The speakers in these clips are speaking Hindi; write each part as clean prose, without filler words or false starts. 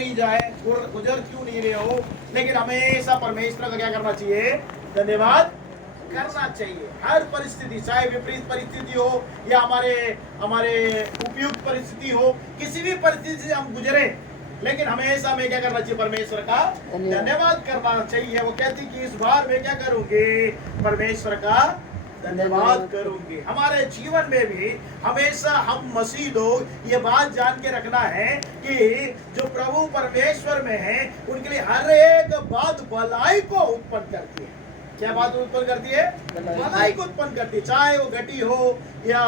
नहीं जाए, गुजर क्यों नहीं रहे हो, लेकिन हमेशा परमेश्वर का क्या करना चाहिए, धन्यवाद करना चाहिए। हर परिस्थिति, चाहे विपरीत परिस्थिति हो या हमारे हमारे उपयुक्त परिस्थिति हो, किसी भी परिस्थिति से हम गुजरे, लेकिन हमेशा हमें क्या करना चाहिए, परमेश्वर का धन्यवाद करना चाहिए। वो कहती कि इस बार मैं क्या करूंगी, परमेश्वर का धन्यवाद करूंगी। हमारे जीवन में भी हमेशा हम मसीह लोग ये बात जान के रखना है कि जो प्रभु परमेश्वर में है, उनके लिए हर एक बात भलाई को उत्पन्न करती है। क्या बात उत्पन्न करती है, भलाई को उत्पन्न करती है। चाहे वो घटी हो या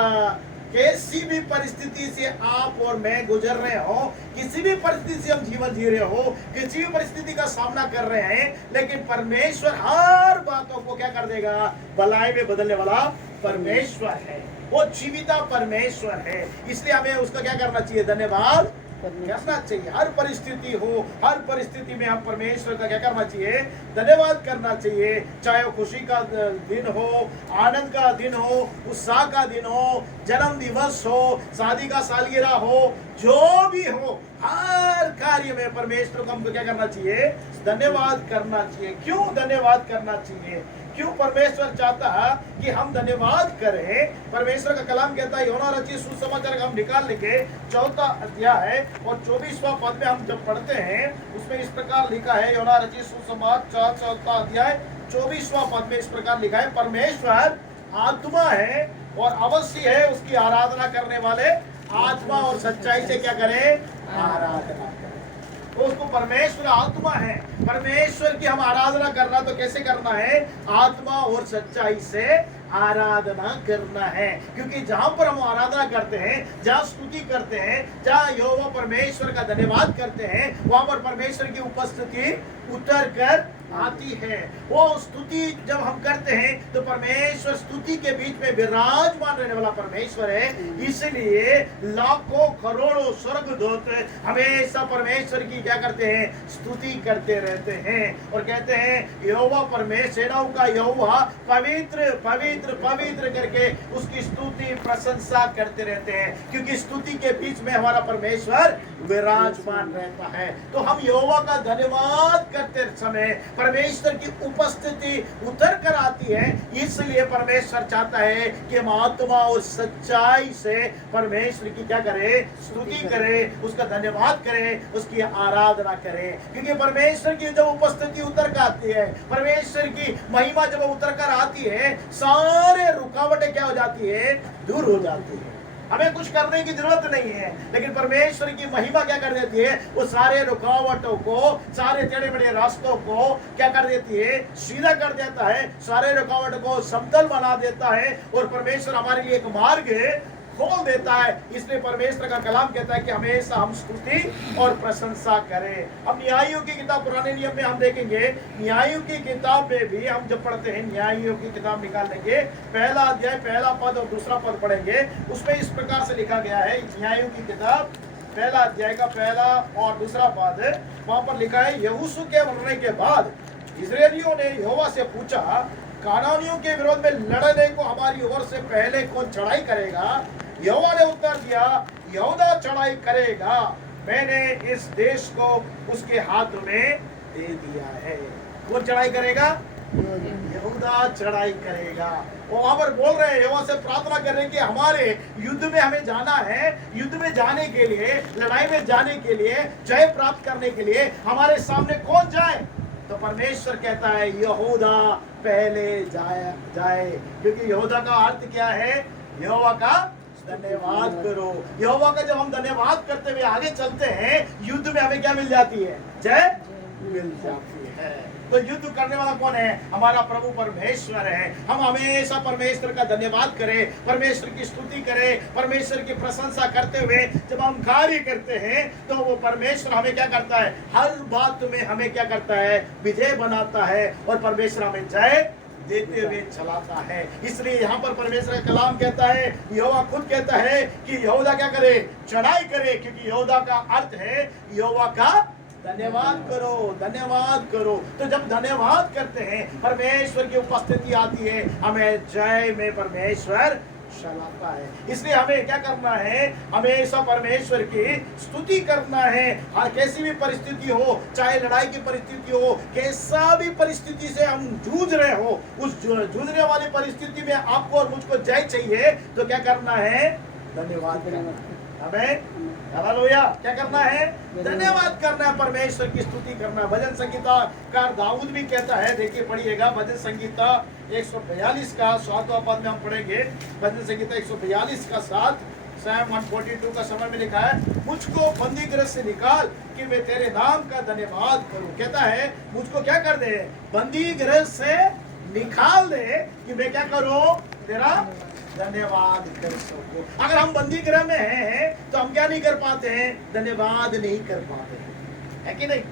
किसी भी परिस्थिति से आप और मैं गुजर रहे हो, किसी भी परिस्थिति से हम जीवन जी रहे हो, किसी भी परिस्थिति का सामना कर रहे हैं, लेकिन परमेश्वर हर बातों को क्या कर देगा, भलाई में बदलने वाला परमेश्वर है। वो जीविता परमेश्वर है, इसलिए हमें उसका क्या करना चाहिए, धन्यवाद करना चाहिए। हर परिस्थिति हो, हर परिस्थिति में हम परमेश्वर का क्या करना चाहिए, धन्यवाद करना चाहिए। चाहे वो खुशी का दिन हो, आनंद का दिन हो, उत्साह का दिन हो, जन्म दिवस हो, शादी का सालगिरह हो, जो भी हो, हर कार्य में परमेश्वर को हमको क्या करना चाहिए, धन्यवाद करना चाहिए। क्यों धन्यवाद करना चाहिए, क्यों परमेश्वर चाहता है कि हम धन्यवाद करें। परमेश्वर का कलाम कहता है, यूहन्ना रचित सुसमाचार का हम निकाल लेंगे 4वां अध्याय और 24वां पद में हम जब पढ़ते हैं, उसमें इस प्रकार लिखा है, यूहन्ना रचित सुसमाचार 4वां अध्याय 24वां पद में इस प्रकार लिखा है, परमेश्वर आत्मा है और अवश्य है उसकी आराधना करने वाले आत्मा और सच्चाई से क्या करें, आराधना करें। तो उसको परमेश्वर आत्मा है, परमेश्वर की हम आराधना करना तो कैसे करना है, आत्मा और सच्चाई से आराधना करना है। क्योंकि जहां पर हम आराधना करते हैं, जहां स्तुति करते हैं, जहां यहोवा परमेश्वर का धन्यवाद करते हैं, वहां पर परमेश्वर की उपस्थिति उतर कर आती है। वो स्तुति जब हम करते हैं तो परमेश्वर स्तुति के बीच में विराजमान रहने वाला परमेश्वर है। इसलिए लाखों करोड़ों स्वर्गदूत हमेशा परमेश्वर की क्या करते हैं, स्तुति करते रहते हैं और कहते हैं, यहोवा परमेश्वर सेनाओं का यहोवा पवित्र पवित्र पवित्र करके उसकी स्तुति प्रशंसा करते रहते हैं। क्योंकि स्तुति के बीच में हमारा परमेश्वर विराजमान रहता है। तो हम यहोवा का धन्यवाद करते समय परमेश्वर की उपस्थिति उतर कर आती है। इसलिए परमेश्वर चाहता है कि हम आत्मा और सच्चाई से परमेश्वर की क्या करें, स्तुति करें, उसका धन्यवाद करें, उसकी आराधना करें। क्योंकि परमेश्वर की जब उपस्थिति उतर कर आती है, परमेश्वर की महिमा जब उतर कर आती है, सारे रुकावटें क्या हो जाती है, दूर हो जाती है। हमें कुछ करने की जरूरत नहीं है, लेकिन परमेश्वर की महिमा क्या कर देती है, वो सारे रुकावटों को, सारे टेढ़े मेढ़े रास्तों को क्या कर देती है, सीधा कर देता है, सारे रुकावटों को समतल बना देता है और परमेश्वर हमारे लिए एक मार्ग खोल देता है। इसलिए परमेश्वर का कलाम कहता है कि हमेशा हम स्तुति और प्रशंसा करें। अब न्यायियों की किताब पुराने नियम में हम देखेंगे, न्यायियों की किताब में भी हम जब पढ़ते हैं, न्यायियों की किताब निकाल लेंगे, पहला अध्याय पहला पद और दूसरा पद पढ़ेंगे, उसमें इस प्रकार से लिखा गया है। न्यायियों की किताब पहला अध्याय का पहला और दूसरा पद, वहां पर लिखा है, यहोशू के मरने के बाद इस्राएलियों ने यहोवा से पूछा, कानानियों के विरोध में लड़ने को हमारी ओर से पहले कौन चढ़ाई करेगा? यहोवा ने उत्तर दिया, यहूदा चढ़ाई करेगा, मैंने इस देश को उसके हाथ में दे दिया है। कौन चढ़ाई करेगा? यहूदा चढ़ाई करेगा। वो वहां पर बोल रहे हैं, यहोवा से प्रार्थना कर रहे हैं कि हमारे युद्ध में हमें जाना है, युद्ध में जाने के लिए, लड़ाई में जाने के लिए, जय प्राप्त करने के लिए हमारे सामने कौन जाए? तो परमेश्वर कहता है, यहूदा पहले जाए। क्योंकि यहूदा का अर्थ क्या है? यहोवा का धन्यवाद करो। यहोवा का जब हम धन्यवाद करते हुए आगे चलते हैं, युद्ध में हमें क्या मिल जाती है? जय मिल जाती है। तो युद्ध करने वाला कौन है? हमारा प्रभु परमेश्वर है। हम हमेशा परमेश्वर का धन्यवाद करें, परमेश्वर की स्तुति करें, परमेश्वर की प्रशंसा करते हुए जब हम कार्य करते हैं, तो वो परमेश्वर हमें क्या करता है? हर बात में हमें क्या करता है? विजय बनाता है और परमेश्वर हमें जय देते हुए चलाता है। इसलिए यहाँ पर परमेश्वर का कलाम कहता है, यहोवा खुद कहता है कि यहूदा क्या करे? चढ़ाई करे। क्योंकि यहूदा का अर्थ है यहोवा का धन्यवाद करो, धन्यवाद करो। तो जब धन्यवाद करते हैं, परमेश्वर की उपस्थिति आती है, हमें जय में परमेश्वर चलाता है। इसलिए हमें क्या करना है, हमेशा परमेश्वर की स्तुति करना है। और कैसी भी परिस्थिति हो, चाहे लड़ाई की परिस्थिति हो, कैसा भी परिस्थिति से हम जूझ रहे हो, उस जूझने वाली परिस्थिति में आपको और मुझको जय चाहिए तो क्या करना है, धन्यवाद करना है। हमें हालेलुया, क्या करना है, धन्यवाद करना है, परमेश्वर की स्तुति करना है। भजन संगीतकार दाऊद भी कहता है, देखिए पढ़िएगा भजन संगीता 142 का 7वां पद में हम पढ़ेंगे। भजन संगीता 142 का 7, Psalm 142 का समय में लिखा है, मुझको बंदी गृह से निकाल कि मैं तेरे नाम का धन्यवाद करूं। कहता है मुझको क्या कर दे, बंदी गृह से निकाल दे कि मैं क्या करूं, तेरा धन्यवाद कर सकूं। अगर हम बंदी गृह में हैं तो हम क्या नहीं कर पाते हैं, धन्यवाद नहीं कर पाते हैं, है कि नहीं।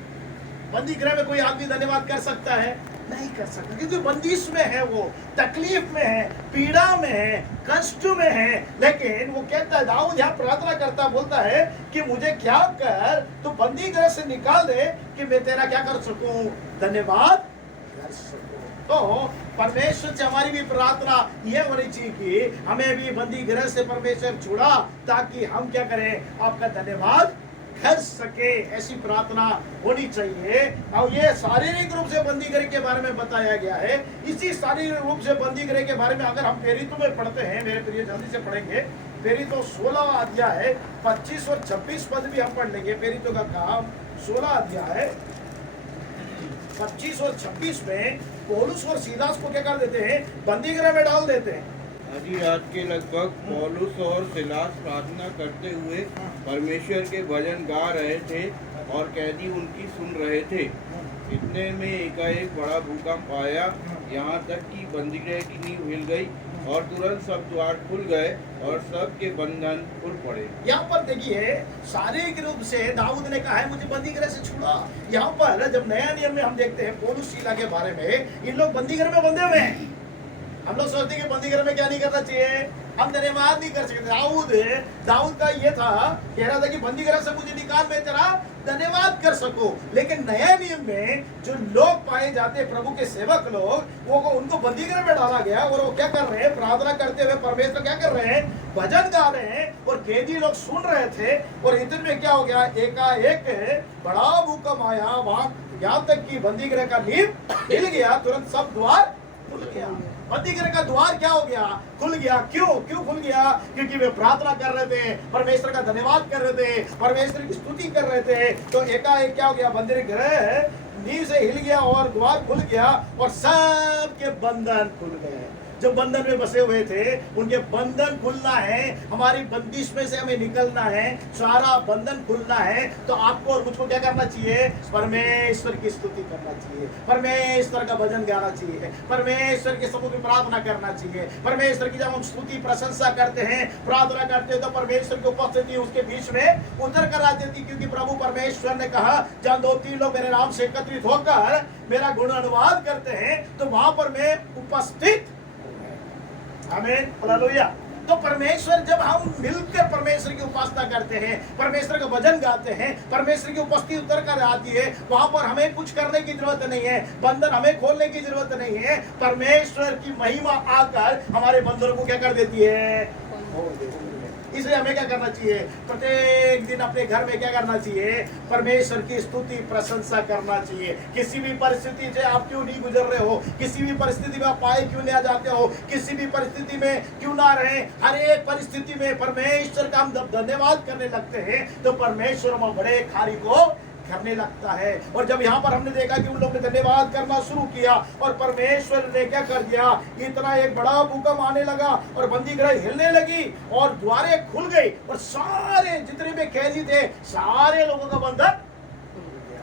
बंदी गृह में कोई आदमी धन्यवाद कर सकता है, नहीं कर सकता, क्योंकि बंदिश में है, वो तकलीफ में है, पीड़ा में है, कष्ट में है। लेकिन वो कहता है, दाऊद यहाँ प्रार्थना करता बोलता है कि मुझे क्या कर, तो बंदी गृह से निकाल दे कि मैं तेरा क्या कर सकूं, धन्यवाद कर सकूं। तो परमेश्वर से हमारी भी प्रार्थना यह होनी चाहिए कि हमें भी बंदी गृह से परमेश्वर छुड़ा, ताकि हम क्या करें, आपका धन्यवाद कर सके। ऐसी प्रार्थना होनी चाहिए। और ये शारीरिक रूप से बंदी गृह के बारे में बताया गया है। इसी शारीरिक रूप से बंदी गृह के बारे में अगर हम प्रेरितों में पढ़ते हैं, मेरे प्रिय जल्दी से पढ़ेंगे, प्रेरितों 16 अध्याय है, 25 और 26 पद भी हम पढ़ लेंगे। प्रेरितों का काम 16 अध्याय 25 और 26 में पौलुस और सीलास को क्या कर देते हैं, बंदी गृह में डाल देते हैं। आधी रात के लगभग पौलुस और सिलास प्रार्थना करते हुए परमेश्वर के भजन गा रहे थे और कैदी उनकी सुन रहे थे। इतने में एकाएक बड़ा भूकंप आया, यहाँ तक कि बंदीगृह की नींव हिल गई और तुरंत सब द्वार खुल गए और सब के बंधन खुल पड़े। यहाँ पर देखिए, शारीरिक रूप से दाऊद ने कहा है मुझे बंदीगृह से छुड़ा। यहाँ पर जब नया नियम में हम देखते हैं पौलुस शीला के बारे में, इन लोग बंदीगृह में बंधे हुए हैं। हम लोग सोचते हैं कि बंदीगृह में क्या नहीं करना चाहिए, हम धन्यवाद नहीं कर सकते। दाऊद का ये था, कह रहा था कि बंदीगृह से मुझे निकाल, मैं तेरा धन्यवाद कर सकूं। लेकिन नया नियम में जो लोग पाए जाते हैं, प्रभु के सेवक लोग, वो उनको बंदीगृह में डाला गया और वो क्या कर रहे हैं, प्रार्थना करते हुए परमेश्वर क्या कर रहे हैं, भजन गा रहे हैं और कैदी लोग सुन रहे थे। और इतने में क्या हो गया, एकाएक बड़ा भूकंप आया, वहां यहाँ तक कि बंदीगृह का नींव हिल गया, तुरंत सब द्वार खुल गया। बंदीगृह का द्वार क्या हो गया, खुल गया। क्यों खुल गया, क्योंकि वे प्रार्थना कर रहे थे, परमेश्वर का धन्यवाद कर रहे थे, परमेश्वर की स्तुति कर रहे थे। तो एकाएक क्या हो गया, बंदीगृह नींव से हिल गया और द्वार खुल गया और सबके बंधन खुल गए। जो बंधन में बसे हुए थे उनके बंधन खुलना है, हमारी बंदिश में से हमें निकलना है, सारा बंधन खुलना है। तो आपको और मुझको क्या करना चाहिए, परमेश्वर की स्तुति करना चाहिए, परमेश्वर का भजन गाना चाहिए, परमेश्वर के समुद्र में प्रार्थना करना चाहिए। परमेश्वर की जब हम स्तुति प्रशंसा करते हैं, प्रार्थना करते हैं, तो परमेश्वर की उपस्थिति उसके बीच में उतर कर आती थी। क्योंकि प्रभु परमेश्वर ने कहा, जहाँ 2-3 लोग मेरे नाम से एकत्रित होकर मेरा गुण अनुवाद करते हैं तो वहां पर मैं उपस्थित। आमीन, हालेलुया। तो परमेश्वर, जब हम मिलकर परमेश्वर की उपासना करते हैं, परमेश्वर का भजन गाते हैं, परमेश्वर की उपस्थिति उतर कर आती है, वहां पर हमें कुछ करने की जरूरत नहीं है, बंधन हमें खोलने की जरूरत नहीं है। परमेश्वर की महिमा आकर हमारे बंधनों को क्या कर देती है, इसलिए हमें क्या करना चाहिए, प्रत्येक दिन अपने घर में क्या करना चाहिए, परमेश्वर की स्तुति प्रशंसा करना चाहिए। किसी भी परिस्थिति से आप क्यों नहीं गुजर रहे हो, किसी भी परिस्थिति में आप पाए क्यों नहीं आ जाते हो, किसी भी परिस्थिति में क्यों ना रहे, हर एक परिस्थिति में परमेश्वर का हम धन्यवाद करने लगते हैं तो परमेश्वर हम बड़े कार्य को करने लगता है। और जब यहाँ पर हमने देखा कि उन लोगों ने धन्यवाद करना शुरू किया और परमेश्वर ने क्या कर दिया, इतना एक बड़ा भूकंप आने लगा और बंदीगृह हिलने लगी और द्वारें खुल गई और सारे जितने भी कैदी थे, सारे लोगों का बंधन खुल गया।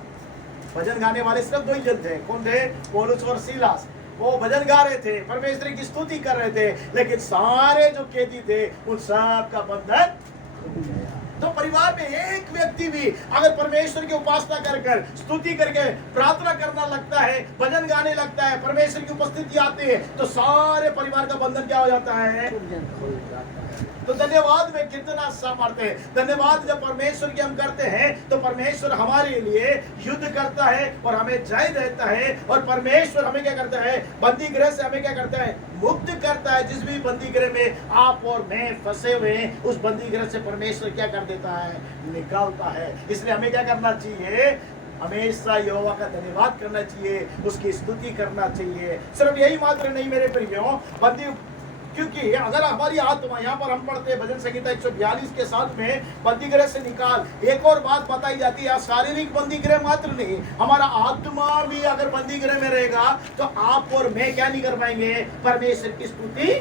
भजन गाने वाले सिर्फ 2 ही जन थे, कौन थे, पौलुस और सीलास। वो भजन गा रहे थे, परमेश्वर की स्तुति कर रहे थे, लेकिन सारे जो कैदी थे उन सब का बंधन खुल गया। तो परिवार में एक व्यक्ति भी अगर परमेश्वर की उपासना कर स्तुति करके प्रार्थना करना लगता है, भजन गाने लगता है, परमेश्वर की उपस्थिति आती है, तो सारे परिवार का बंधन क्या हो जाता है, खुल जाता है। तो धन्यवाद में कितना सामर्थ्य है। धन्यवाद जब परमेश्वर की हम करते हैं तो परमेश्वर हमारे लिए युद्ध करता है और हमें जय देता है। और परमेश्वर हमें क्या करता है, बंदी गृह से हमें क्या करता है, मुक्त करता है। जिस भी बंदी गृह में आप और मैं फंसे हुए हैं, उस बंदी गृह से परमेश्वर क्या कर देता है, निकालता है। इसलिए हमें क्या करना चाहिए, हमेशा यहोवा का धन्यवाद करना चाहिए, उसकी स्तुति करना चाहिए। सिर्फ यही मात्र नहीं मेरे प्रियो, बंदी, क्योंकि अगर हमारी आत्मा, यहाँ पर हम पढ़ते हैं भजन संहिता 142 के साथ में, बंदी गृह से निकाल। एक और बात बताई जाती है, शारीरिक बंदी गृह मात्र नहीं, हमारा आत्मा भी अगर बंदी गृह में रहेगा तो आप और मैं क्या नहीं कर पाएंगे, परमेश्वर की स्तुति।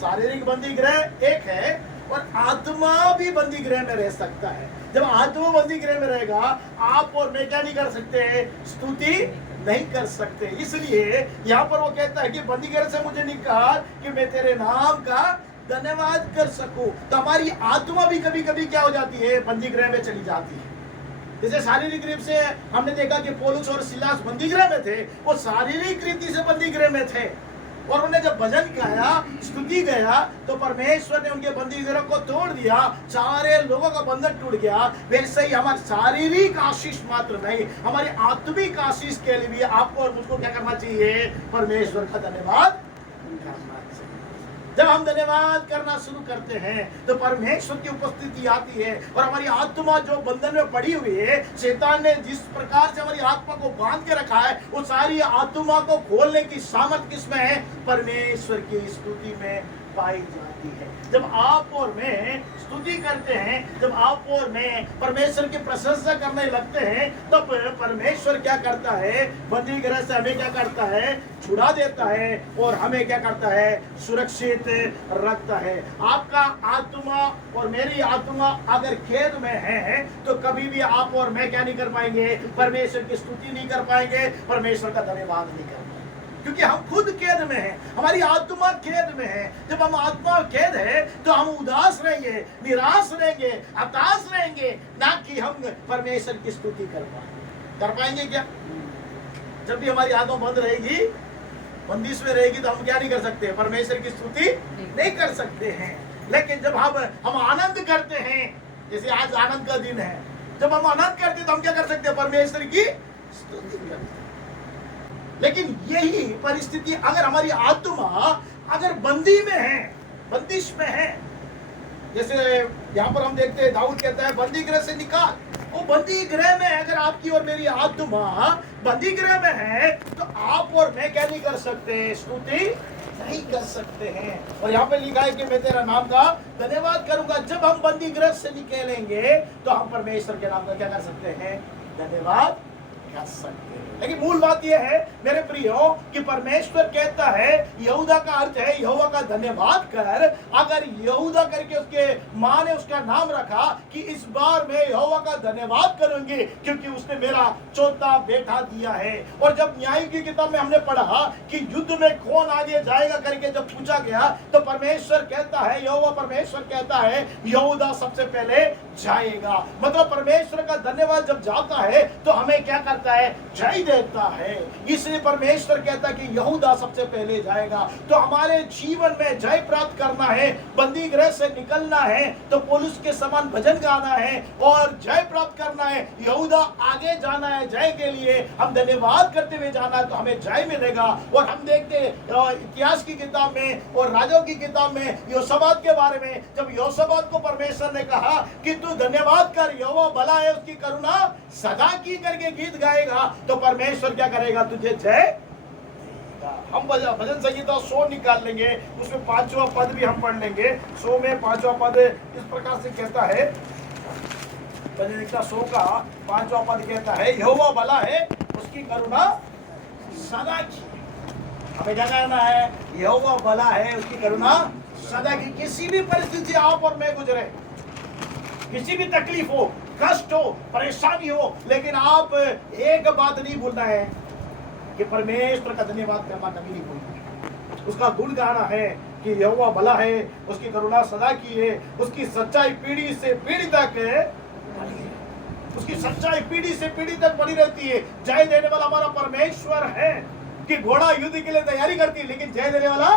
शारीरिक बंदी गृह एक है और आत्मा भी बंदी गृह में रह सकता है। जब आत्मा बंदी गृह में रहेगा, आप और मैं क्या नहीं कर सकते, स्तुति नहीं कर सकते। इसलिए यहाँ पर वो कहता है कि बंदी गृह से मुझे निकाल कि मैं तेरे नाम का धन्यवाद कर सकूं। तो हमारी आत्मा भी कभी कभी क्या हो जाती है, बंदी गृह में चली जाती है। जैसे शारीरिक रूप से हमने देखा कि पौलुस और सिलास बंदी गृह में थे, वो शारीरिक रीति से बंदी गृह में थे, और उन्हें जब भजन गाया, स्तुति गया, तो परमेश्वर ने उनके बंदी गृह को तोड़ दिया, सारे लोगों का बंधन टूट गया। वैसे ही हमारी शारीरिक आशीष मात्र नहीं, हमारी आत्मिक आशीष के लिए भी आपको और मुझको क्या करना चाहिए, परमेश्वर का धन्यवाद करना चाहिए। जब हम धन्यवाद करना शुरू करते हैं तो परमेश्वर की उपस्थिति आती है, और हमारी आत्मा जो बंधन में पड़ी हुई है, शैतान ने जिस प्रकार से हमारी आत्मा को बांध के रखा है, वो सारी आत्मा को खोलने की सामर्थ किसमें है, परमेश्वर की स्तुति में पाई जाती है। जब आप और मैं स्तुति करते हैं, जब आप और मैं परमेश्वर की प्रशंसा करने लगते हैं, तब परमेश्वर क्या करता है, बंदी गृह से हमें क्या करता है, छुड़ा देता है और हमें क्या करता है, सुरक्षित रखता है। आपका आत्मा और मेरी आत्मा अगर खेद में है तो कभी भी आप और मैं क्या नहीं कर पाएंगे, परमेश्वर की स्तुति नहीं कर पाएंगे, परमेश्वर का धन्यवाद नहीं कर पाएंगे, क्योंकि हम खुद खेद में हैं, हमारी आत्मा खेद में है। जब हम आत्मा खेद है तो हम उदास रहेंगे, निराश रहेंगे, हताश रहेंगे, ना कि हम परमेश्वर की स्तुति कर पाएंगे क्या? जब भी हमारी आत्मा बंद रहेगी, बंदिश में रहेगी, तो हम क्या नहीं कर सकते, परमेश्वर की स्तुति नहीं कर सकते हैं। लेकिन जब हम आनंद करते हैं, जैसे आज आनंद का दिन है, जब हम आनंद करते हैं तो हम क्या कर सकते हैं, परमेश्वर की स्तुति करते हैं। लेकिन यही परिस्थिति अगर हमारी आत्मा अगर बंदी में है, बंदिश में है, जैसे यहाँ पर हम देखते हैं दाऊद कहता है बंदी गृह से निकाल। वो बंदी गृह में अगर आपकी और मेरी आत्मा बंदी गृह में है तो आप और मैं क्या नहीं कर सकते, स्तुति नहीं कर सकते हैं। और यहाँ पे लिखा है कि मैं तेरा नाम का धन्यवाद करूंगा। जब हम बंदी गृह से निकलेंगे तो हम परमेश्वर के नाम का क्या कर सकते हैं, धन्यवाद कर सकते हैं। लेकिन मूल बात यह है मेरे प्रियो कि परमेश्वर कहता है, यहूदा का अर्थ है यहोवा का धन्यवाद कर। अगर यहूदा करके उसके माँ ने उसका नाम रखा कि इस बार मैं यहोवा का धन्यवाद करूंगी क्योंकि उसने मेरा चौथा बेटा दिया है। और जब न्याय की किताब में हमने पढ़ा कि युद्ध में कौन आगे जाएगा करके जब पूछा गया तो परमेश्वर कहता है, यहोवा परमेश्वर कहता है यहूदा सबसे पहले जाएगा। मतलब परमेश्वर का धन्यवाद जब जाता है तो हमें क्या करता है, जय देता है। इसलिए परमेश्वर कहता है कि यहूदा सबसे पहले जाएगा। तो हमारे जीवन में जय प्राप्त करना है, बंदी गृह से निकलना है तो पौलुस के समान भजन गाना है और जय प्राप्त करना है। यहूदा आगे जाना है, जय के लिए हम धन्यवाद करते हुए जाना है तो हमें जय मिलेगा। और हम देखते इतिहास की किताब में और राजाओं की किताब में योसाबाद के बारे में, जब योसाबाद को परमेश्वर ने कहा कि तू धन्यवाद कर, यहोवा भला है, उसकी करुणा सदा की करके गीत गाएगा तो परमेश्वर क्या करेगा, तुझे जय देगा। हम भजन संहिता 100 निकाल लेंगे, उसमें 5वां पद भी हम पढ़ लेंगे। 100 में 5वां पद इस प्रकार से कहता है, भजन संहिता 100 का 5वां पद कहता है, यहोवा भला है, उसकी करुणा सदा की। हमें क्या कहना है, यहोवा भला है, उसकी करुणा सदा की। किसी भी परिस्थिति आप और मैं गुजरे, किसी भी तकलीफ हो, कष्ट हो, परेशानी हो, लेकिन आप एक बात नहीं भूलना है कि परमेश्वर का धन्यवाद करना कभी नहीं भूलना। उसका गुण गाना है कि यहोवा भला है, उसकी करुणा सदा की है, उसकी सच्चाई पीढ़ी से पीढ़ी तक है, उसकी सच्चाई पीढ़ी से पीढ़ी तक बनी रहती है। जय देने वाला हमारा परमेश्वर है कि घोड़ा युद्ध के लिए तैयारी करती है, लेकिन जय देने वाला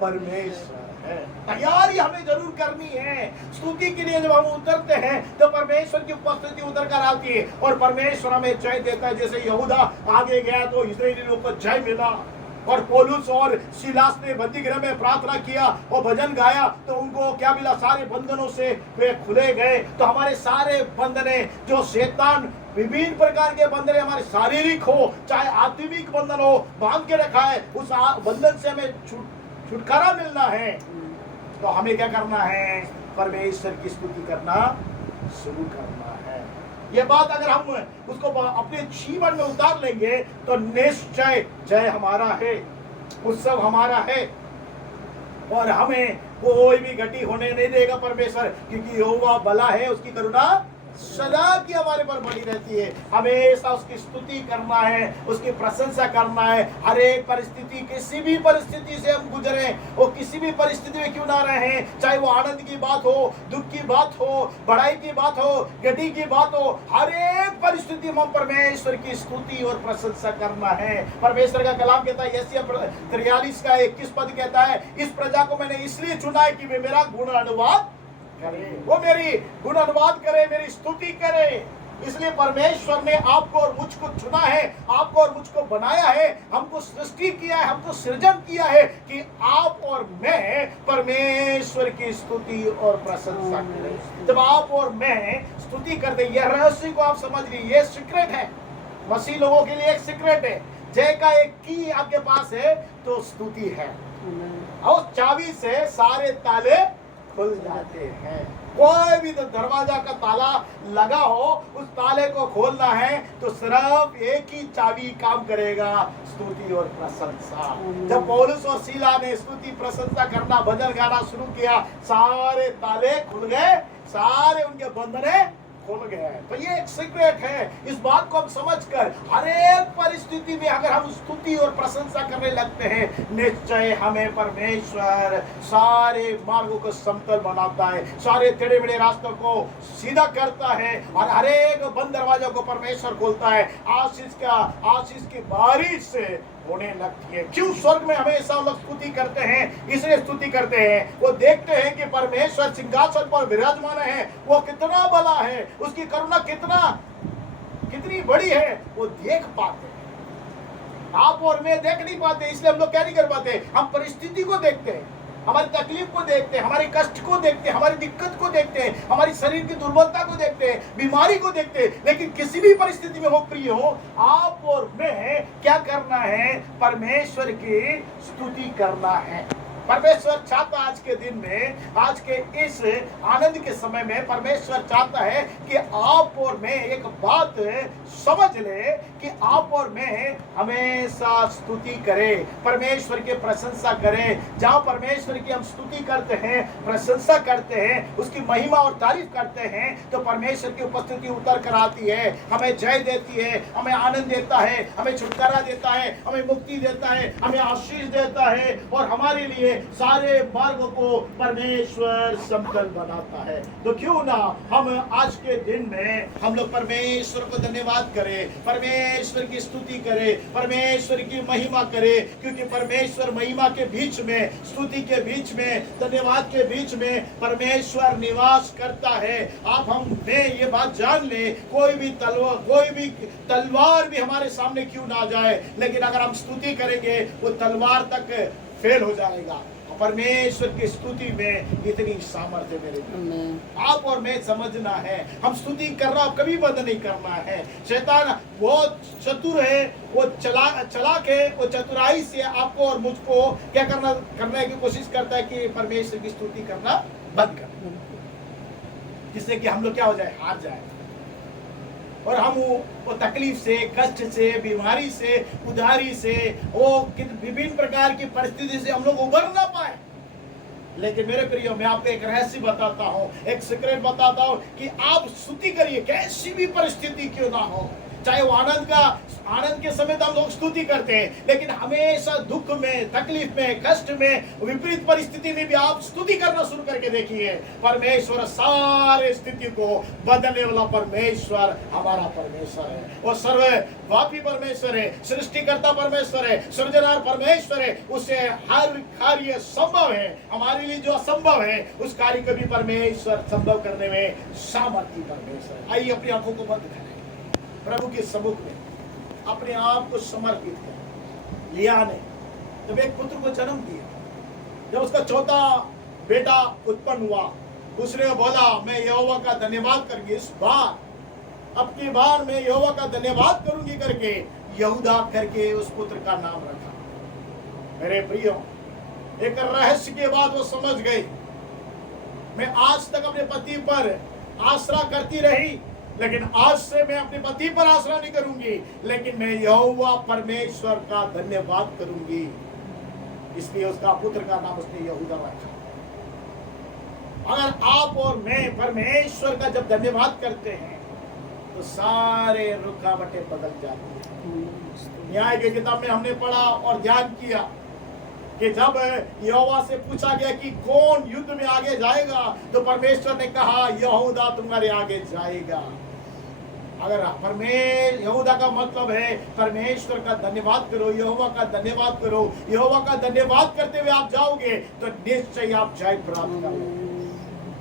परमेश्वर है। तैयारी हमें जरूर करनी है। स्तुति के लिए जब हम उतरते हैं तो परमेश्वर की उपस्थिति उतर कर आती है और परमेश्वर हमें जय देता है। जैसे यहूदा आगे गया तो इस्राएली लोग को जय मिला, और पौलुस और सीलास ने बंदीगृह में प्रार्थना किया और भजन गाया तो उनको क्या मिला? सारे बंधनों से वे खुले गए। तो हमारे सारे बंधने जो शैतान विभिन्न प्रकार के बंधन हमारे शारीरिक हो चाहे आत्मिक बंधन हो बांध के रखा है, उस बंधन से हमें छुटकारा मिलना है। तो हमें क्या करना है? परमेश्वर की स्तुति करना शुरू करना है। ये बात अगर हम उसको अपने जीवन में उतार लेंगे तो निश्चय जय हमारा है, उत्सव हमारा है और हमें कोई भी घटी होने नहीं देगा परमेश्वर, क्योंकि यहोवा भला है, उसकी करुणा सदा की हमारे पर बनी रहती है। हमेशा उसकी स्तुति करना है, उसकी प्रशंसा करना है। हर एक परिस्थिति, किसी भी परिस्थिति से हम गुजरे, वो किसी भी परिस्थिति में क्यों ना रहे, चाहे वो आनंद की बात हो, दुख की बात हो, बढ़ाई की बात हो, गति की बात हो, हर एक परिस्थिति में परमेश्वर की स्तुति और प्रशंसा करना है। परमेश्वर का कलाम कहता है, यशायाह 43 का 21 पद कहता है, इस प्रजा को मैंने इसलिए चुना है कि वे मेरा गुण अनुवाद करे, वो मेरी गुण अनुवाद करे, मेरी स्तुति करे। इसलिए परमेश्वर ने आपको और मुझको चुना है, आपको और मुझको बनाया है, हमको सृष्टि किया है, हमको सृजन किया है कि आप और मैं परमेश्वर की स्तुति और प्रशंसा करें। जब आप और मैं स्तुति करते, यह रहस्य को आप समझ लीजिए, ये सीक्रेट है। मसीह लोगों के लिए एक सीक्रेट है। जय का एक की आपके पास है तो स्तुति है, और चाबी से सारे ताले खुल जाते हैं। कोई भी तो दरवाजा का ताला लगा हो, उस ताले को खोलना है तो सिर्फ एक ही चाबी काम करेगा, स्तुति और प्रशंसा। जब पौलुस और सीला ने स्तुति प्रशंसा करना, भजन गाना शुरू किया, सारे ताले खुल गए, सारे उनके बंधने खुल गए। तो ये एक सीक्रेट है। इस बात को हम समझकर हर एक परिस्थिति में अगर हम स्तुति और प्रशंसा करने लगते हैं, निश्चय हमें परमेश्वर सारे मार्गों को समतल बनाता है, सारे टेढ़े मेढ़े रास्तों को सीधा करता है और हर एक बंद दरवाजा को परमेश्वर खोलता है। आशीष की बारिश से होने लगती है। क्यों स्वर्ग में हमेशा लोग स्तुति करते हैं? इसलिए स्तुति करते हैं, वो देखते हैं कि परमेश्वर सिंहासन पर विराजमान है, वो कितना भला है, उसकी करुणा कितनी बड़ी है, वो देख पाते हैं। आप और मैं देख नहीं पाते, इसलिए हम लोग क्या नहीं कर पाते? हम परिस्थिति को देखते हैं, हमारी तकलीफ को देखते हैं, हमारे कष्ट को देखते हैं, हमारी दिक्कत को देखते हैं, हमारी शरीर की दुर्बलता को देखते हैं, बीमारी को देखते हैं। लेकिन किसी भी परिस्थिति में हो प्रिय हो, आप और मैं क्या करना है? परमेश्वर की स्तुति करना है। परमेश्वर चाहता आज के दिन में, आज के इस आनंद के समय में परमेश्वर चाहता है कि आप और मैं एक बात समझ ले कि आप और मैं हमेशा स्तुति करें, परमेश्वर की प्रशंसा करें। जहाँ परमेश्वर की हम स्तुति करते हैं, प्रशंसा करते हैं, उसकी महिमा और तारीफ करते हैं, तो परमेश्वर की उपस्थिति उतर कर आती है, हमें जय देती है, हमें आनंद देता है, हमें छुटकारा देता है, हमें मुक्ति देता है, हमें आशीष देता है और हमारे लिए सारे मार्गों को परमेश्वर समतल बनाता है। तो क्यों ना हम आज के दिन में हम लोग परमेश्वर को धन्यवाद करें, परमेश्वर की स्तुति करें, परमेश्वर की महिमा करें, क्योंकि परमेश्वर महिमा के बीच में, स्तुति के बीच में, धन्यवाद के बीच में परमेश्वर निवास करता है। आप हम में ये बात जान ले, कोई भी तलवार भी हमारे सामने क्यों ना जाए, लेकिन अगर हम स्तुति करेंगे वो तलवार तक फेल हो जाएगा। परमेश्वर की स्तुति में इतनी सामर्थ्य मेरे आप और मैं समझना है। हम स्तुति करना कभी बंद नहीं करना है। शैतान बहुत चतुर है, वो चलाक है, वो चतुराई से आपको और मुझको क्या करने की कोशिश करता है कि परमेश्वर की स्तुति करना बंद कर, जिससे कि हम लोग क्या हो जाए, हार जाए और हम वो तकलीफ से, कष्ट से, बीमारी से, उधारी से, वो विभिन्न प्रकार की परिस्थिति से हम लोग उबर ना पाए। लेकिन मेरे प्रियो, मैं आपको एक रहस्य बताता हूँ, एक सीक्रेट बताता हूँ कि आप स्तुति करिए, कैसी भी परिस्थिति क्यों ना हो, चाहे वो आनंद के समय तो हम लोग स्तुति करते हैं, लेकिन हमेशा दुख में, तकलीफ में, कष्ट में, विपरीत परिस्थिति में भी आप स्तुति करना शुरू करके देखिए। परमेश्वर सारे स्थिति को बदलने वाला परमेश्वर हमारा परमेश्वर है। वो सर्वव्यापी परमेश्वर है, सृष्टिकर्ता परमेश्वर है, सृजनहार परमेश्वर है। उससे हर कार्य संभव है। हमारे लिए जो असंभव है उस कार्य को भी परमेश्वर संभव करने में सामर्थ्य परमेश्वर है। आइए अपनी आंखों को बंद करें, प्रभु के सम्मुख में अपने आप को समर्पित करें। लिया ने जब एक पुत्र को जन्म दिया, जब उसका चौथा बेटा उत्पन्न हुआ, उसने बोला मैं यहोवा का धन्यवाद करूंगी। इस बार अपनी बार में यहोवा का धन्यवाद करूंगी करके यहूदा करके उस पुत्र का नाम रखा। मेरे प्रियो, एक रहस्य के बाद वो समझ गई, मैं आज तक अपने पति पर आसरा करती रही, लेकिन आज से मैं अपने पति पर आसरा नहीं करूंगी, लेकिन मैं यहोवा परमेश्वर का धन्यवाद करूंगी। इसलिए उसका पुत्र का नाम उसने यहूदा रखा। अगर आप और मैं परमेश्वर का जब धन्यवाद करते हैं तो सारे रुकावटें बदल जाती हैं। न्याय की किताब में हमने पढ़ा और ध्यान किया कि जब यहोवा से पूछा गया कि कौन युद्ध में आगे जाएगा, तो परमेश्वर ने कहा यहूदा तुम्हारे आगे जाएगा। अगर यहूदा का मतलब है परमेश्वर का धन्यवाद करो, यहोवा का धन्यवाद करो, यहोवा का धन्यवाद करते हुए आप जाओगे तो निश्चय आप जय प्राप्त करोगे।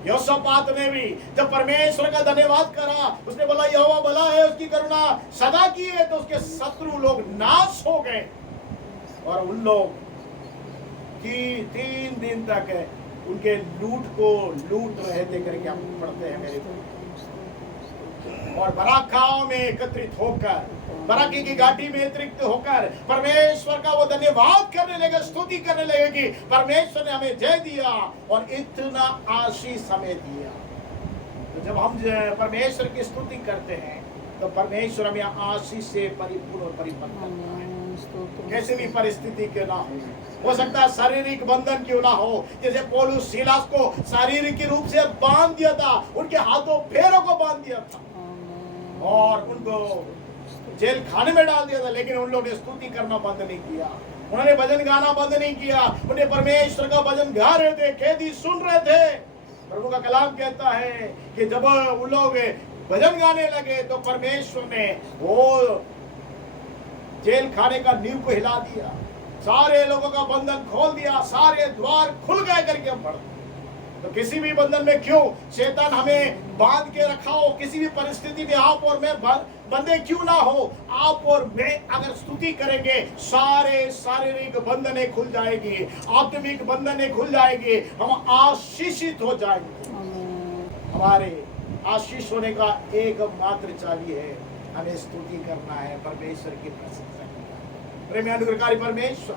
यहोशापात ने भी जब परमेश्वर का धन्यवाद करा, उसने बोला यहोवा भला है, उसकी करुणा सदा की है, तो उसके शत्रु लोग नाश हो गए। और उन लोग की 3 दिन तक उनके लूट रहे थे करके हम पढ़ते हैं मेरे को। और बराकाओं में एकत्रित होकर, बराकी की घाटी में एकत्रित होकर परमेश्वर का वो धन्यवाद करने लगे, स्तुति करने लगे कि परमेश्वर ने हमें जय दिया और इतना आशीष हमें दिया। तो जब हम परमेश्वर की स्तुति करते हैं तो परमेश्वर हमें आशीष से परिपूर्ण और परिपक्व करता है। कैसे भी परिस्थिति क्यों ना हो सकता है शारीरिक बंधन क्यों ना हो, जैसे पौलुस सीलास को शारीरिक रूप से बांध दिया था, उनके हाथों पैरों को बांध दिया था और उनको जेल खाने में डाल दिया था, लेकिन उन लोगों ने स्तुति करना बंद नहीं किया, उन्होंने भजन गाना बंद नहीं किया, उन्हें परमेश्वर का भजन गा रहे थे, कैदी सुन रहे थे। प्रभु का कलाम कहता है कि जब उन लोग भजन गाने लगे तो परमेश्वर ने वो जेल खाने का नींव को हिला दिया, सारे लोगों का बंधन खोल दिया, सारे द्वार खुल गए करके हम पढ़ते। तो किसी भी बंधन में क्यों शैतान हमें बांध के रखा हो, किसी भी परिस्थिति में आप और मैं बंधे क्यों ना हो, आप और मैं अगर स्तुति करेंगे सारे शारीरिक बंधनें खुल जाएगी, आत्मिक बंधनें खुल जाएगी, हम आशीषित हो जाएंगे। हमारे आशीष होने का एकमात्र चाबी है हमें स्तुति करना है, परमेश्वर की प्रशंसा करना। प्रेमी अनुग्रहकारी परमेश्वर,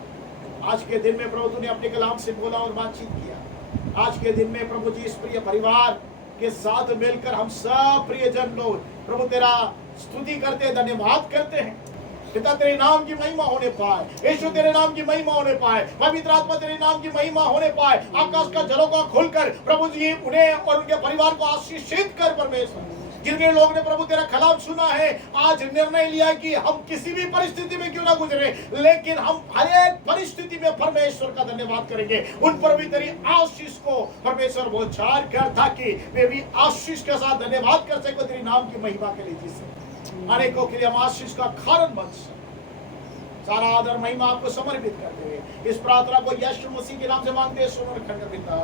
आज के दिन में प्रभु तूने अपने कलाम से बोला और बातचीत किया। आज के दिन में प्रभु जी इस प्रिय परिवार के साथ मिलकर हम सब प्रियजन लोग प्रभु तेरा स्तुति करते, धन्यवाद करते हैं। पिता तेरे नाम की महिमा होने पाए, यीशु तेरे नाम की महिमा होने पाए, पवित्र आत्मा तेरे नाम की महिमा होने पाए। आकाश का जलों का खुलकर प्रभु जी उन्हें और उनके परिवार को आशीषित कर परमेश्वर। जितने लोग ने प्रभु तेरा कलाम सुना है, आज निर्णय लिया कि हम किसी भी परिस्थिति में क्यों ना गुजरे, लेकिन हम हर एक परिस्थिति में परमेश्वर का धन्यवाद करेंगे। उन पर भी तेरी आशीष को परमेश्वर बौछार कर, ताकि वे भी आशीष के साथ धन्यवाद कर सके, तेरी नाम की महिमा के लिए जी सके। अनेकों के लिए हम आशीष का कारण बन सके। सारा आदर महिमा आपको समर्पित करते हुए इस प्रार्थना को यीशु मसीह के नाम से मांगते हैं, सुन और खंड पिता।